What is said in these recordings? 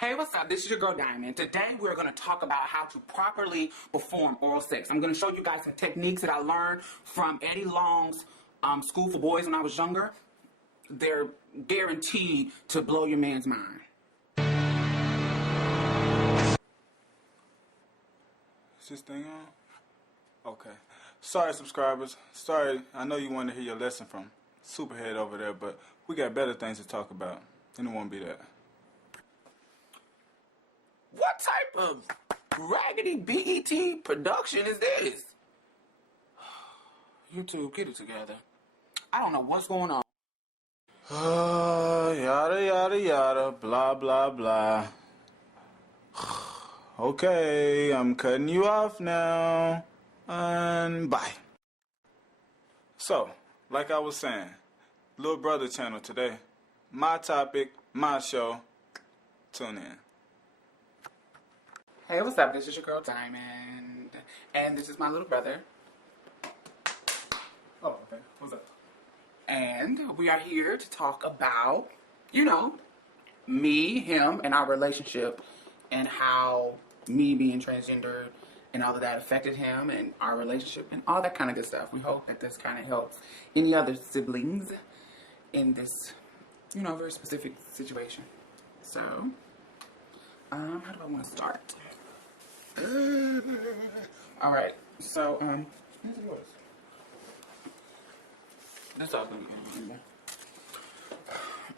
Hey, what's up? This is your girl Diamond. Today we're going to talk about how to properly perform oral sex. I'm going to show you guys some techniques that I learned from Eddie Long's School for Boys when I was younger. They're guaranteed to blow your man's mind. Is this thing on? Okay. Sorry, subscribers. Sorry, I know you want to hear your lesson from Superhead over there, but we got better things to talk about. And it won't be that. What type of raggedy BET production is this? YouTube, get it together. I don't know what's going on. Yada, yada, yada, blah, blah, blah. Okay, I'm cutting you off now. And bye. So, like I was saying, Little Brother channel today. My topic, my show. Tune in. Hey, what's up? This is your girl Diamond. And this is my little brother. Oh, okay. What's up? And we are here to talk about, me, him, and our relationship, and how me being transgendered and all of that affected him and our relationship and all that kind of good stuff. We hope that this kind of helps any other siblings in this, very specific situation. So, how do I want to start? All right. So, here's yours. That's all going to be.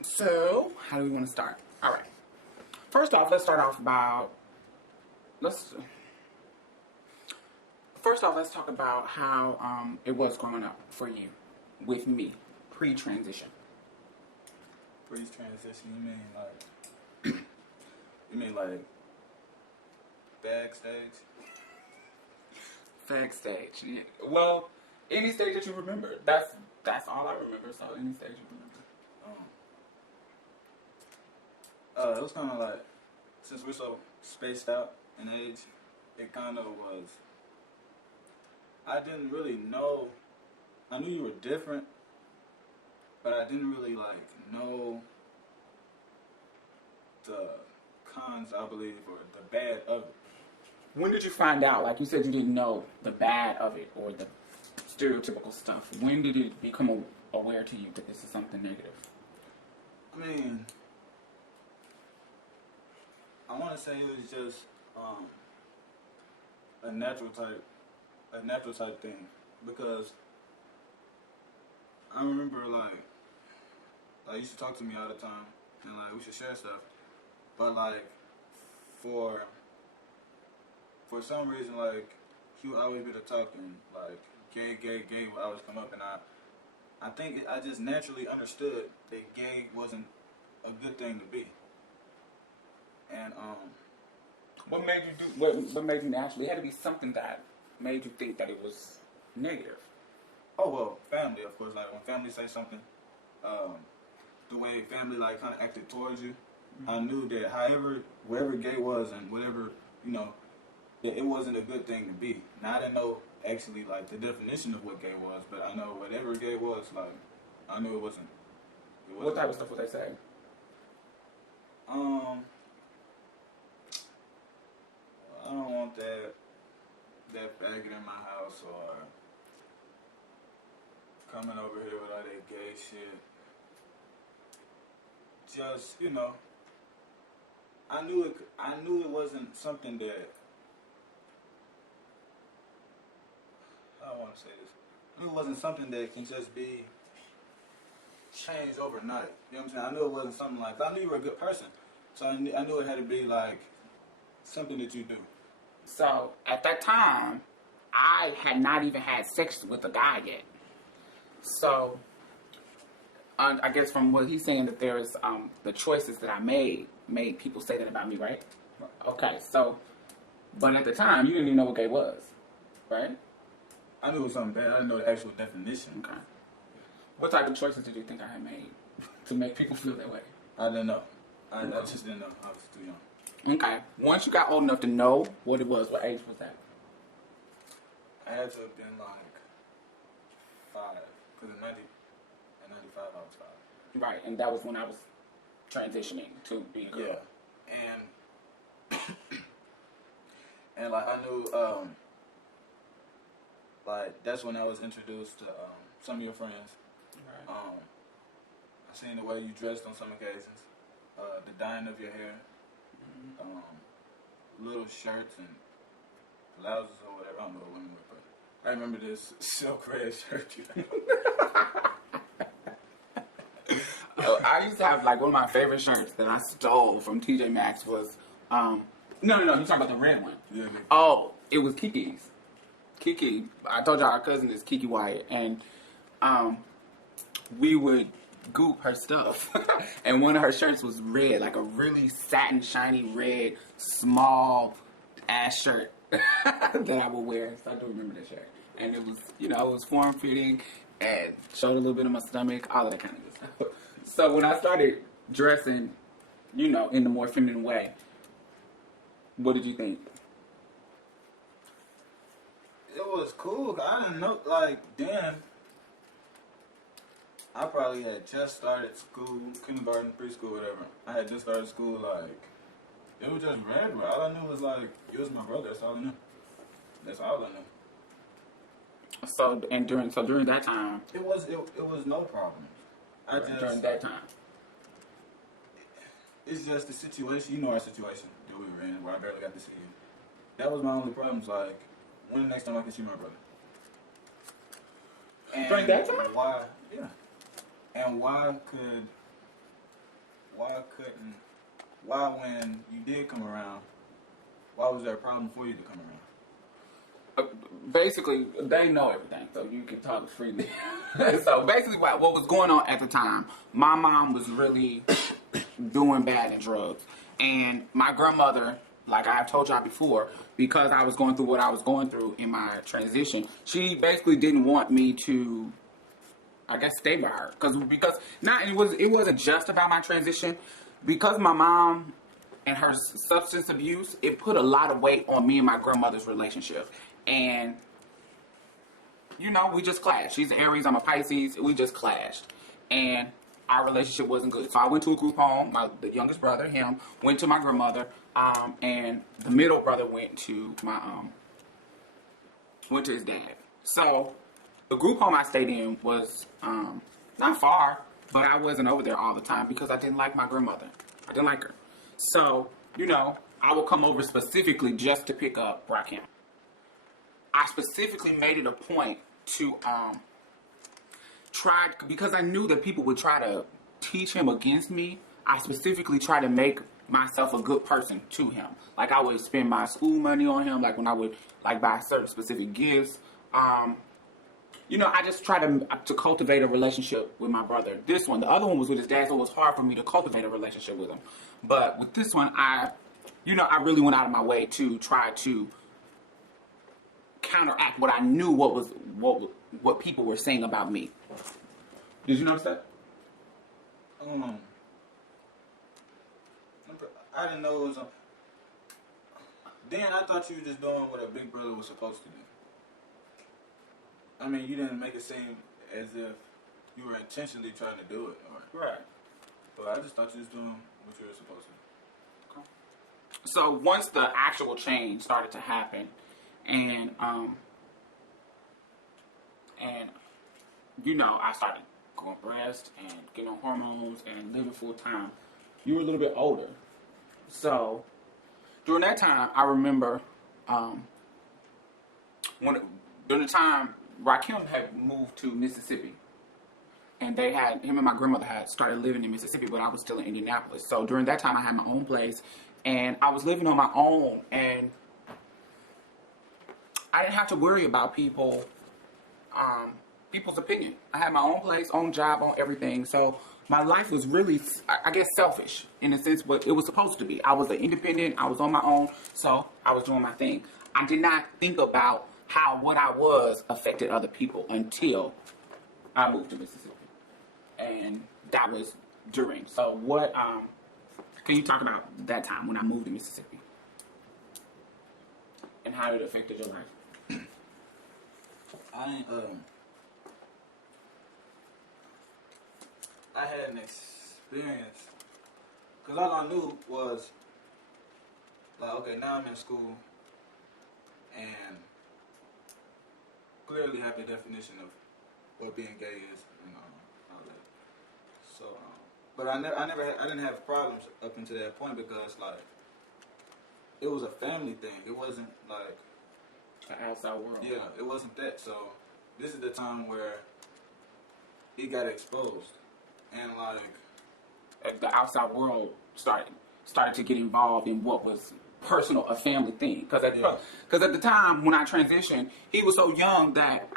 So, how do we want to start? All right. First off, let's start off about. Let's talk about how it was growing up for you with me pre-transition. Pre-transition, you mean like backstage? Backstage. Yeah. Well, any stage that you remember. That's all I remember. So any stage you remember. It was kind of like, since we're so spaced out in age, it kind of was. I didn't really know. I knew you were different, but I didn't really know the cons, I believe, or the bad of it. When did you find out? Like you said, you didn't know the bad of it or the stereotypical stuff. When did it become aware to you that this is something negative? I mean, I want to say it was just a natural type thing, because I remember I used to talk to me all the time, and we should share stuff, but for some reason he would always be the talking gay would always come up, and I think I just naturally understood that gay wasn't a good thing to be. And what made you do? What made you naturally? It had to be something that made you think that it was negative. Oh well, family, of course. When family say something, the way family kind of acted towards you, mm-hmm. I knew that wherever gay was and whatever that it wasn't a good thing to be. Now I didn't know actually the definition of what gay was, but I know whatever gay was, I knew it wasn't. What type of stuff would they say? I don't want that faggot in my house, or coming over here with all that gay shit. Just, I knew it wasn't something that, I don't want to say this. I knew it wasn't something that can just be changed overnight. You know what I'm saying? I knew it wasn't something I knew you were a good person. So I knew it had to be something that you do. So at that time, I had not even had sex with a guy yet. So I guess from what he's saying, that there's the choices that I made people say that about me, right? Okay, so, but at the time, you didn't even know what gay was, right? I knew it was something bad. I didn't know the actual definition. Okay. What type of choices did you think I had made to make people feel that way? I didn't know. I just didn't know. I was too young. Okay. Once you got old enough to know what it was, what age was that? I had to have been 5. Because in 95 I was 5. Right, and that was when I was transitioning to being a girl. Yeah. And And like I knew, like that's when I was introduced to some of your friends. Right. I seen the way you dressed on some occasions, the dyeing of your hair, little shirts and blouses or whatever. I don't know what women wear, but I remember this silk red shirt you had. I used to have like one of my favorite shirts that I stole from TJ Maxx was no, you talking about the red one. Yeah. Oh, it was Kiki's. Kiki, I told y'all our cousin is Kiki Wyatt, and we would goop her stuff. And one of her shirts was red, like a really satin, shiny red, small ass shirt that I would wear. So I do remember that shirt. And it was, it was form fitting and showed a little bit of my stomach, all of that kind of good stuff. So when I started dressing, in the more feminine way, what did you think? It was cool. 'Cause I didn't know, like, then I probably had just started school, kindergarten, preschool, whatever. I had just started school, like, it was just random. All I knew was, like, you was my brother. That's all I knew. That's all I knew. So during that time, It was no problem. during that time, It's just the situation. You know our situation that we were in, where I barely got to see you. That was my only problems. Like, when the next time I can see my brother? And during that time, why? Yeah. And why when you did come around, why was there a problem for you to come around? basically, they know everything, so you can talk freely. So basically, what was going on at the time, my mom was really doing bad in drugs. And my grandmother, like I've told y'all before, because I was going through what I was going through in my transition, she basically didn't want me to, I guess, stay by her. It wasn't just about my transition. Because my mom and her substance abuse, it put a lot of weight on me and my grandmother's relationship. And, we just clashed. She's an Aries, I'm a Pisces. We just clashed. And our relationship wasn't good. So I went to a group home. The youngest brother, him, went to my grandmother. And the middle brother went to his dad. So the group home I stayed in was not far, but I wasn't over there all the time because I didn't like my grandmother. I didn't like her. So, I would come over specifically just to pick up Rakim. I specifically made it a point to try, because I knew that people would try to teach him against me. I specifically tried to make myself a good person to him. Like, I would spend my school money on him, like when I would buy certain specific gifts. I just tried to cultivate a relationship with my brother. The other one was with his dad, so it was hard for me to cultivate a relationship with him. But with this one, I really went out of my way to try to counteract what I knew what people were saying about me. Did you notice that? I didn't know it was. Then I thought you were just doing what a big brother was supposed to do. I mean, you didn't make it seem as if you were intentionally trying to do it. Right. But I just thought you was doing what you were supposed to do. Okay. So once the actual change started to happen, and I started going breast and getting on hormones and living full time, you were a little bit older. So during that time, I remember during the time Rakim had moved to Mississippi, and him and my grandmother had started living in Mississippi, but I was still in Indianapolis. So during that time, I had my own place, and I was living on my own, and I didn't have to worry about people's opinion. I had my own place, own job, own everything. So my life was really, I guess, selfish in a sense, but it was supposed to be. I was an independent. I was on my own, so I was doing my thing. I did not think about how what I was affected other people until I moved to Mississippi, and that was during. So what? Can you talk about that time when I moved to Mississippi and how it affected your life? I had an experience, because all I knew was, like, okay, now I'm in school, and clearly have the definition of what being gay is, and all that. So, but I didn't have problems up until that point because like it was a family thing. It wasn't like The outside world. yeah, it wasn't that. So this is the time where it got exposed, and like The outside world started to get involved in what was personal, a family thing. Because at the time when I transitioned, he was so young that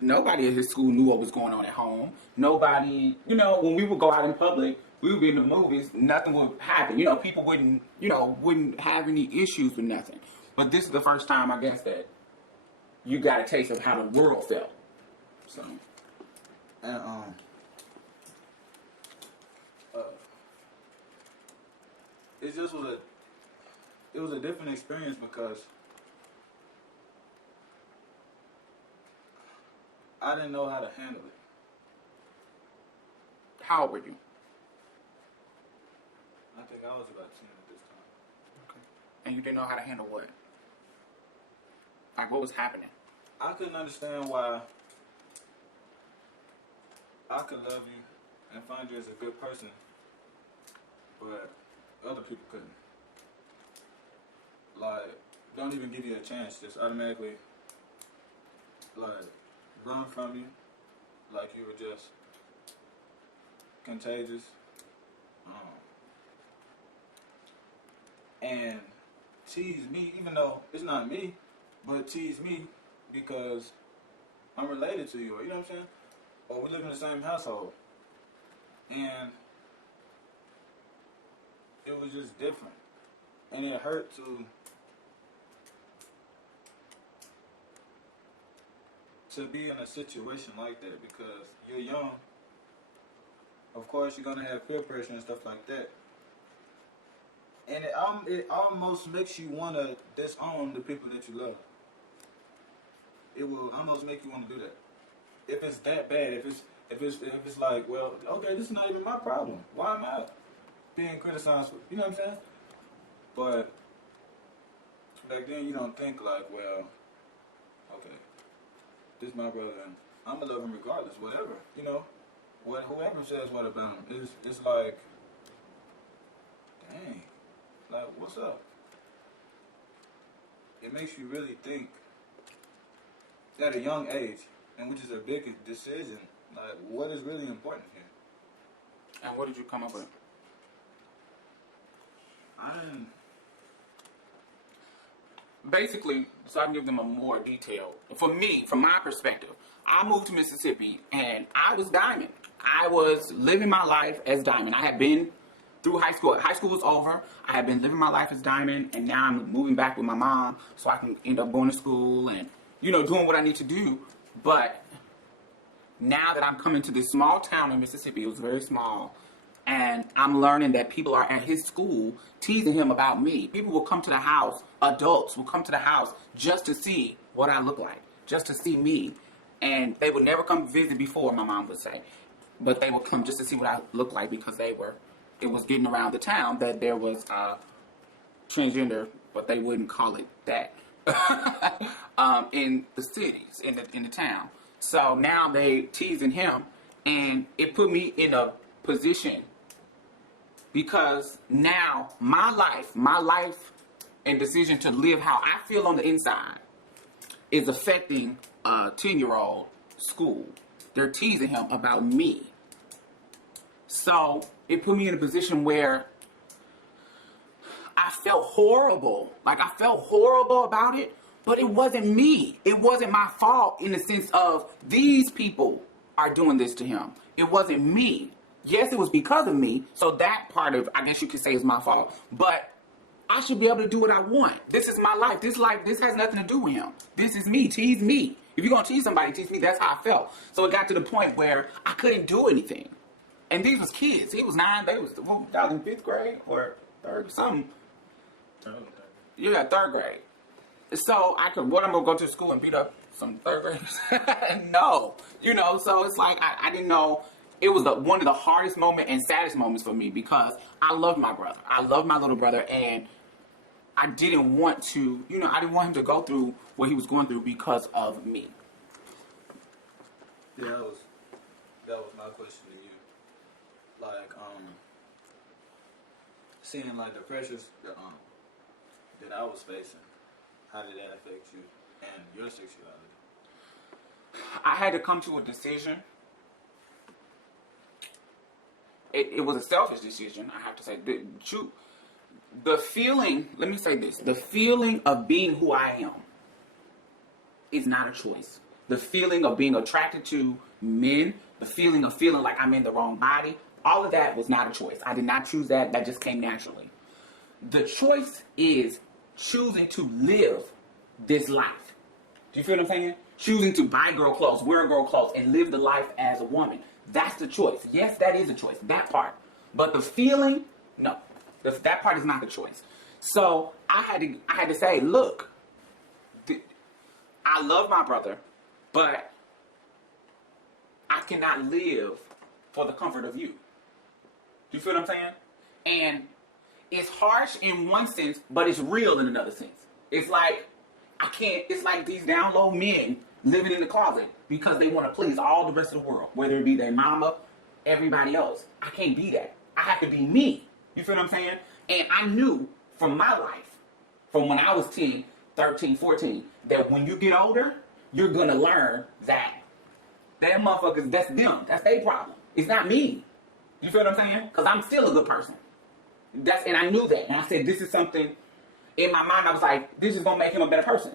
nobody at his school knew what was going on at home. Nobody, when we would go out in public, we would be in the movies, nothing would happen. People wouldn't have any issues with nothing. But this is the first time, I guess, that you got a taste of how the world felt. So, and it just was a different experience because I didn't know how to handle it. how old were you? I think I was about 10 at this time. Okay. And you didn't know how to handle what? Like, what was happening? I couldn't understand why I could love you and find you as a good person, but other people couldn't. Like, don't even give you a chance, just automatically, like, run from you, like you were just contagious. And tease me, even though it's not me, but tease me because I'm related to you, or you know what I'm saying? Or we live in the same household. And it was just different. And it hurt to be in a situation like that because you're young. Of course, you're going to have peer pressure and stuff like that. And it almost makes you want to disown the people that you love. It will almost make you want to do that. If it's that bad, if it's like, well, okay, this is not even my problem. Why am I being criticized for, you know what I'm saying? But back then you don't think like, well, okay, this is my brother and I'm gonna love him regardless, whatever, whoever says what about him, it's like, dang, like what's up? It makes you really think at a young age, and which is a big decision, like what is really important here. And what did you come up with? Basically, so I can give them a more detail. For me, from my perspective, I moved to Mississippi and I was Diamond. I was living my life as Diamond. I had been through high school. High school was over. I had been living my life as Diamond, and now I'm moving back with my mom so I can end up going to school and, doing what I need to do. But now that I'm coming to this small town in Mississippi, it was very small, and I'm learning that people are at his school teasing him about me. People will come to the house, adults will come to the house just to see what I look like, just to see me. And they would never come visit before, my mom would say. But they would come just to see what I look like because it was getting around the town that there was transgender, but they wouldn't call it that, in the cities, in the town. So now they teasing him, and it put me in a position because now my life and decision to live how I feel on the inside is affecting a 10-year-old school. They're teasing him about me. So it put me in a position where I felt horrible. Like I felt horrible about it, but it wasn't me. It wasn't my fault in the sense of these people are doing this to him. It wasn't me. Yes, it was because of me. So that part of, I guess you could say, is my fault. But I should be able to do what I want. This is my life. This has nothing to do with him. This is me. Tease me. If you're going to tease somebody, tease me. That's how I felt. So it got to the point where I couldn't do anything. And these was kids. He was 9. They was in 5th grade or 3rd, something. Yeah, 3rd grade. So I'm going to go to school and beat up some 3rd graders? No. So it's like I didn't know. It was one of the hardest moments and saddest moments for me because I loved my brother. I loved my little brother, and I didn't want to, I didn't want him to go through what he was going through because of me. Yeah, that was my question to you. Like, seeing like the pressures that I was facing, how did that affect you and your sexuality? I had to come to a decision. It was a selfish decision, I have to say. The feeling, let me say this, the feeling of being who I am is not a choice. The feeling of being attracted to men, the feeling of feeling like I'm in the wrong body, all of that was not a choice. I did not choose that. That just came naturally. The choice is choosing to live this life. Do you feel what I'm saying? Choosing to buy girl clothes, wear girl clothes, and live the life as a woman. That's the choice. Yes, that is a choice. That part. But the feeling, no. That part is not the choice. So I had to say, look, I love my brother, but I cannot live for the comfort of you. Do you feel what I'm saying? And it's harsh in one sense, but it's real in another sense. It's like, it's like these down low men living in the closet because they want to please all the rest of the world, whether it be their mama, everybody else. I can't be that. I have to be me. You feel what I'm saying? And I knew from my life, from when I was 10, 13, 14, that when you get older, you're going to learn that motherfuckers, that's them. That's their problem. It's not me. You feel what I'm saying? Because I'm still a good person. And I knew that. And I said, this is something, in my mind, I was like, this is going to make him a better person.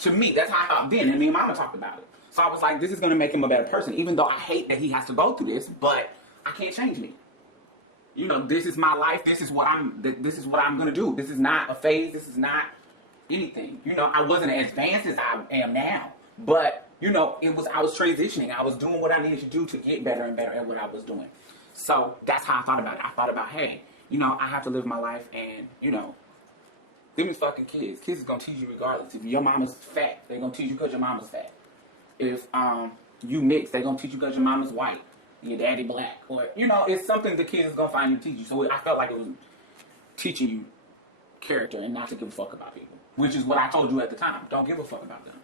To me, that's how I thought then. And me and mama talked about it. So I was like, this is going to make him a better person. Even though I hate that he has to go through this, but I can't change me. This is my life. This is what I'm going to do. This is not a phase. This is not anything. I wasn't as advanced as I am now. But, I was transitioning. I was doing what I needed to do to get better and better at what I was doing. So that's how I thought about it. I thought about, hey, I have to live my life and, them is fucking kids. Kids is going to teach you regardless. If your mama's fat, they're going to teach you because your mama's fat. If you mix, they're going to teach you because your mama's white. Your daddy black. Or, it's something the kids is going to find you teach you. So I felt like it was teaching you character and not to give a fuck about people. Which is what I told you at the time. Don't give a fuck about them.